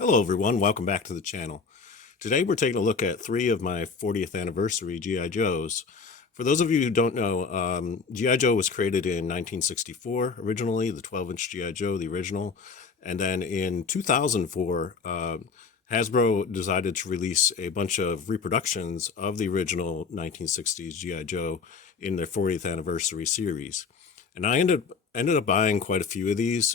Hello everyone, welcome back to the channel. Today we're taking a look at 3 of my 40th anniversary G.I. Joes. For those of you who don't know, G.I. Joe was created in 1964 originally, the 12-inch G.I. Joe, the original. And then in 2004, Hasbro decided to release a bunch of reproductions of the original 1960s G.I. Joe in their 40th anniversary series. And I ended up buying quite a few of these.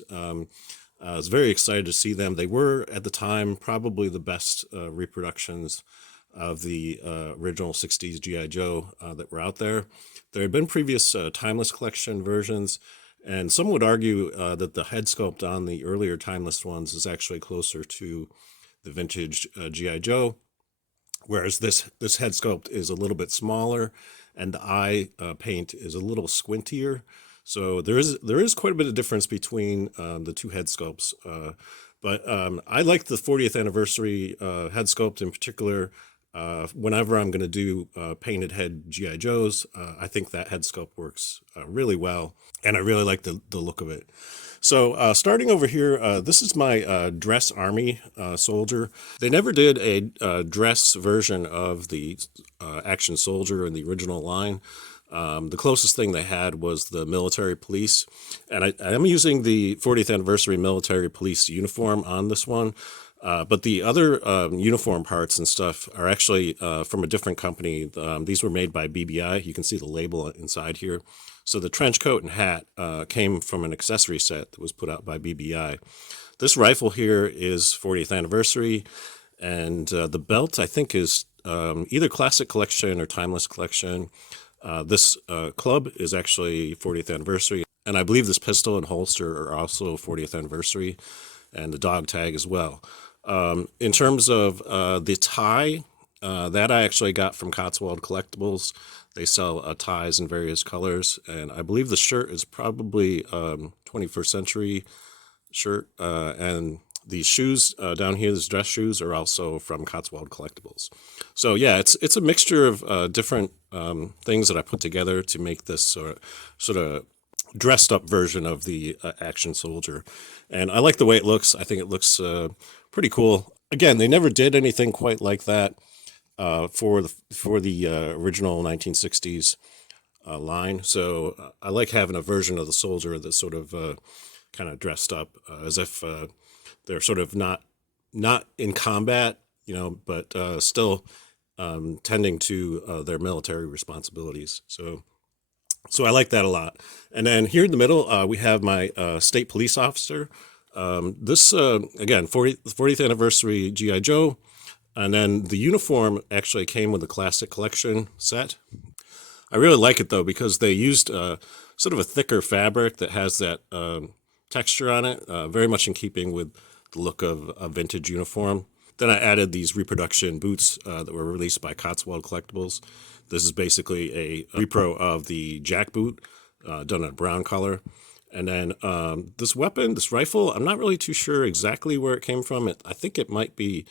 I was very excited to see them. They were, at the time, probably the best reproductions of the original 60s G.I. Joe that were out there. There had been previous Timeless Collection versions, and some would argue that the head sculpt on the earlier Timeless ones is actually closer to the vintage G.I. Joe, whereas this head sculpt is a little bit smaller, and the eye paint is a little squintier. So there is quite a bit of difference between the two head sculpts, but I like the 40th anniversary head sculpt in particular. Whenever I'm going to do painted head G.I. Joes, I think that head sculpt works really well, and I really like the look of it. So starting over here, this is my dress army soldier. They never did a dress version of the action soldier in the original line. The closest thing they had was the military police, and I'm using the 40th anniversary military police uniform on this one, but the other uniform parts and stuff are actually from a different company. These were made by BBI. You can see the label inside here. So the trench coat and hat came from an accessory set that was put out by BBI. This rifle here is 40th anniversary, and the belt I think is either Classic Collection or Timeless Collection. This club is actually 40th anniversary, and I believe this pistol and holster are also 40th anniversary, and the dog tag as well. In terms of the tie, that I actually got from Cotswold Collectibles. They sell ties in various colors, and I believe the shirt is probably 21st century shirt, and these shoes down here, these dress shoes, are also from Cotswold Collectibles. So yeah, it's a mixture of different things that I put together to make this sort of dressed up version of the action soldier. And I like the way it looks. I think it looks pretty cool. Again, they never did anything quite like that for the original 1960s line. So I like having a version of the soldier that's sort of kind of dressed up as if they're sort of not in combat, but still tending to their military responsibilities. So I like that a lot. And then here in the middle, we have my state police officer. This, again, 40th anniversary G.I. Joe. And then the uniform actually came with the Classic Collection set. I really like it, though, because they used sort of a thicker fabric that has that texture on it, very much in keeping with the look of a vintage uniform. Then I added these reproduction boots that were released by Cotswold Collectibles. This is basically a repro of the jack boot done in a brown color. And then this weapon, this rifle, I'm not really too sure exactly where it came from. I think it might be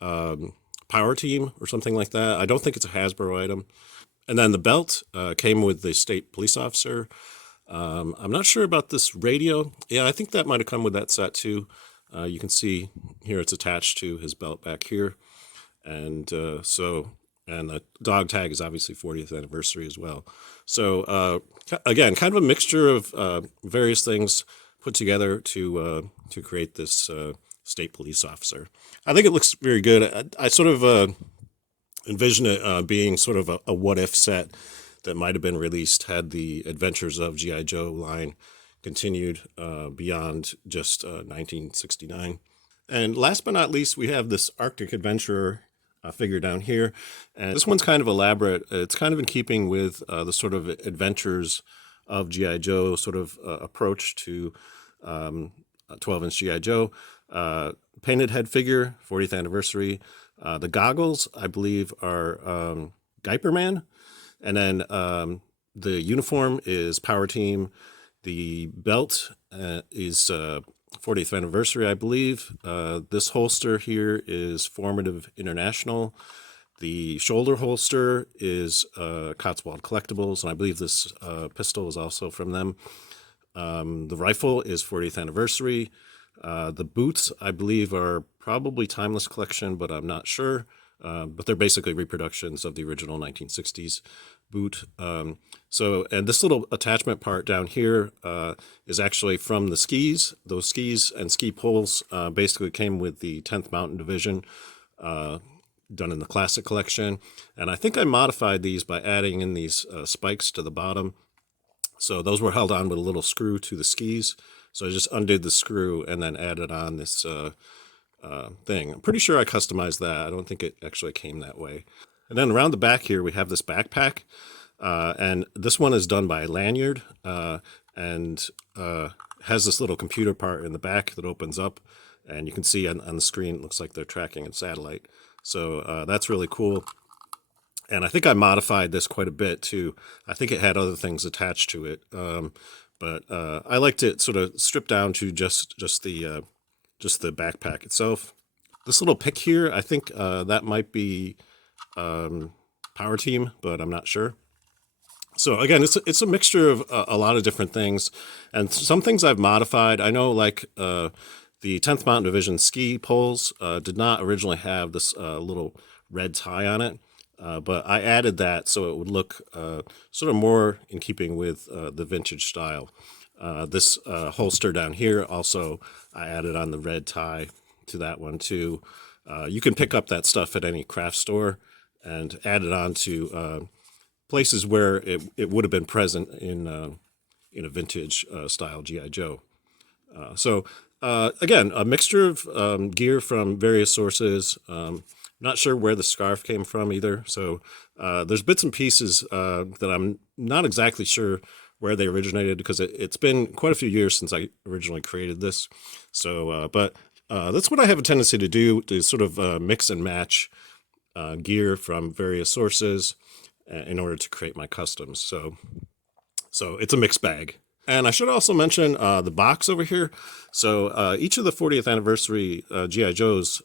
Power Team or something like that. I don't think it's a Hasbro item. And then the belt came with the state police officer. I'm not sure about this radio. Yeah, I think that might have come with that set too. You can see here it's attached to his belt back here. And and the dog tag is obviously 40th anniversary as well. So again, kind of a mixture of various things put together to create this state police officer. I think it looks very good. I sort of envision it being sort of a what-if set that might have been released had the Adventures of G.I. Joe line continued beyond just 1969. And last but not least, we have this Arctic Adventurer figure down here. And this one's kind of elaborate. It's kind of in keeping with the sort of adventures of G.I. Joe sort of approach to 12-inch G.I. Joe. Painted head figure, 40th anniversary. The goggles, I believe, are Guyper Man. And then the uniform is Power Team. The belt is 40th anniversary, I believe. This holster here is Formative International. The shoulder holster is Cotswold Collectibles, and I believe this pistol is also from them. The rifle is 40th anniversary. The boots, I believe, are probably Timeless Collection, but I'm not sure. But they're basically reproductions of the original 1960s boot. And this little attachment part down here is actually from the skis. Those skis and ski poles basically came with the 10th Mountain Division, done in the Classic Collection. And I think I modified these by adding in these spikes to the bottom. So those were held on with a little screw to the skis. So I just undid the screw and then added on this thing. I'm pretty sure I customized that. I don't think it actually came that way. And then around the back here, we have this backpack. And this one is done by Lanard, and has this little computer part in the back that opens up. And you can see on the screen, it looks like they're tracking a satellite. So that's really cool. And I think I modified this quite a bit too. I think it had other things attached to it. But I liked it sort of stripped down to just the backpack itself. This little pick here, I think that might be Power Team, but I'm not sure. So again, it's a mixture of a lot of different things, and some things I've modified. I know, like the 10th Mountain Division ski poles did not originally have this little red tie on it, but I added that so it would look sort of more in keeping with the vintage style. This holster down here also, I added on the red tie to that one too. You can pick up that stuff at any craft store and add it on to places where it would have been present in a vintage style G.I. Joe. Again, a mixture of gear from various sources. Not sure where the scarf came from either. So there's bits and pieces that I'm not exactly sure where they originated, because it's been quite a few years since I originally created this. So, but that's what I have a tendency to do, to sort of mix and match gear from various sources in order to create my customs. So it's a mixed bag. And I should also mention the box over here. So each of the 40th anniversary G.I. Joes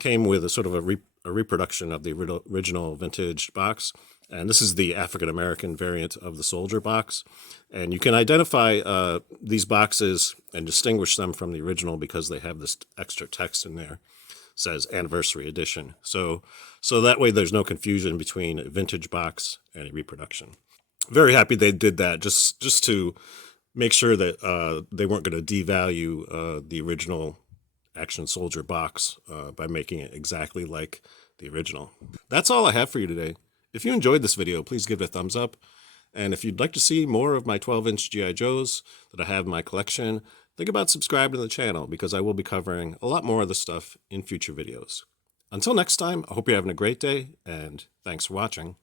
came with a sort of a reproduction of the original vintage box. And this is the African-American variant of the soldier box. And you can identify these boxes and distinguish them from the original because they have this extra text in there. It says Anniversary Edition. So that way there's no confusion between a vintage box and a reproduction. Very happy they did that, just to make sure that they weren't going to devalue the original Action Soldier box by making it exactly like the original. That's all I have for you today. If you enjoyed this video, please give it a thumbs up. And if you'd like to see more of my 12-inch G.I. Joes that I have in my collection, think about subscribing to the channel, because I will be covering a lot more of this stuff in future videos. Until next time, I hope you're having a great day, and thanks for watching.